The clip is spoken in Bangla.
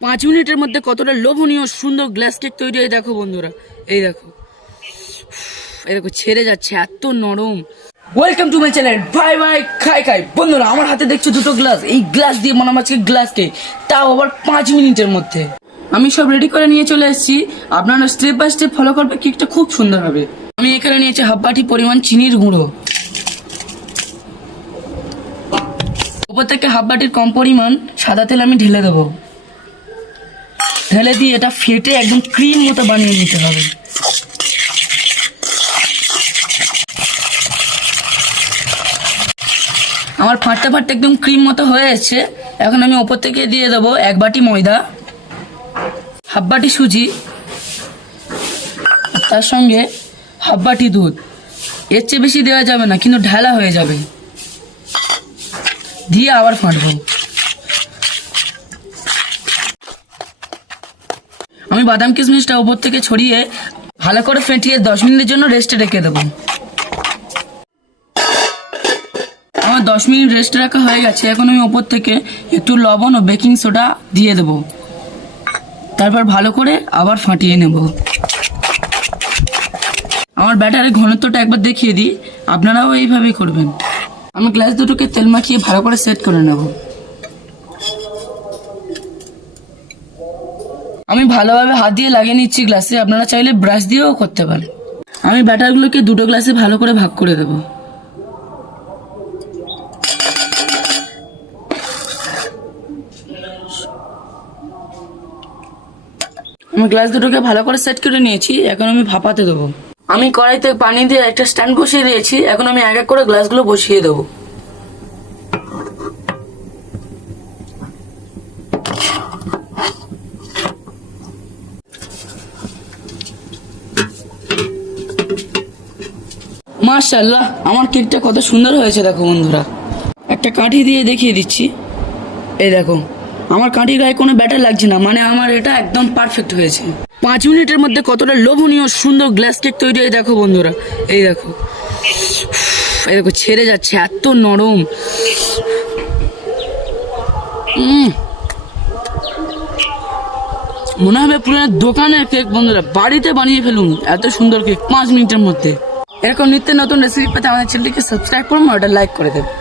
5 মিনিটের মধ্যে কতটা লোভনীয় সুন্দর গ্লাস কেক তৈরি হয় দেখো বন্ধুরা। এই দেখো ছেড়ে যাচ্ছে, এত নরম। ওয়েলকাম টু মাই চ্যানেল ভাই ভাই খাই খাই। বন্ধুরা আমার হাতে দেখছো দুটো গ্লাস, এই গ্লাস দিয়ে বানাবো আজকে গ্লাস কেক, তাও আবার 5 মিনিটের মধ্যে। আমি সব রেডি করে নিয়ে চলে এসেছি, আপনারা স্টেপ বাই স্টেপ ফলো করবে, কেকটা খুব সুন্দর হবে। আমি এখানে নিয়েছি হাফ বাটি পরিমাণ চিনির গুঁড়ো, উপর থেকে হাফ বাটির কম পরিমাণ সাদা তেল আমি ঢেলে দেবো। ঢেলে দিয়ে এটা ফেটে একদম ক্রিম মতো বানিয়ে নিতে হবে। আমার ফাটতে ফাটতে একদম ক্রিম মতো হয়ে যাচ্ছে। এখন আমি ওপর থেকে দিয়ে দেবো 1 বাটি ময়দা, হাফ বাটি সুজি, তার সঙ্গে হাফ বাটি দুধ। এর চেয়ে বেশি দেওয়া যাবে না, কিন্তু ঢালা হয়ে যাবে। দিয়ে আবার ফাটবো। আমি বাদাম কিশমিশটা উপর থেকে ছড়িয়ে ভালো করে ফেটিয়ে 10 মিনিটের জন্য রেস্টে রেখে দেবো। আমার 10 মিনিট রেস্টে রাখা হয়ে গেছে। এখন আমি উপর থেকে একটু লবণ ও বেকিং সোডা দিয়ে দেবো, তারপর ভালো করে আবার ফাটিয়ে নেব। আমার ব্যাটারের ঘনত্বটা একবার দেখিয়ে দিই, আপনারাও এইভাবেই করবেন। আমি গ্লাস দুটোকে তেল মাখিয়ে ভালো করে সেট করে নেব। আমি ভালোভাবে হাত দিয়ে লাগিয়ে নিচ্ছি গ্লাসে, আপনারা চাইলে ব্রাশ দিয়েও করতে পারেন। আমি ব্যাটারগুলোকে দুটো গ্লাসে ভালো করে ভাগ করে দেব। আমি গ্লাস দুটোকে ভালো করে সেট করে নিয়েছি, এখন আমি ভাপাতে দেবো। আমি কড়াইতে পানি দিয়ে একটা স্ট্যান্ড বসিয়ে দিয়েছি। এখন আমি এক এক করে গ্লাসগুলো বসিয়ে দেবো। মাশাআল্লাহ, আমার কেকটা কত সুন্দর হয়েছে দেখো বন্ধুরা। একটা কাঠি দিয়ে দেখিয়ে দিচ্ছি, এই দেখো আমার কাঠির গায়ে কোনো ব্যাটার লাগছে না, মানে আমার এটা একদম পারফেক্ট হয়েছে। 5 মিনিটের মধ্যে কতটা লোভনীয় সুন্দর গ্লাস কেক তৈরি হয় দেখো বন্ধুরা। এই দেখো ছেড়ে যাচ্ছে, এত নরম। মনে হবে পুরো দোকানের কেক বন্ধুরা, বাড়িতে বানিয়ে ফেলুন এত সুন্দর কেক 5 মিনিটের মধ্যে। এরকম নিত্য নতুন রেসিপি পেতে আমাদের চ্যানেলটিকে সাবস্ক্রাইব করুন, ওটা লাইক করে দেবেন।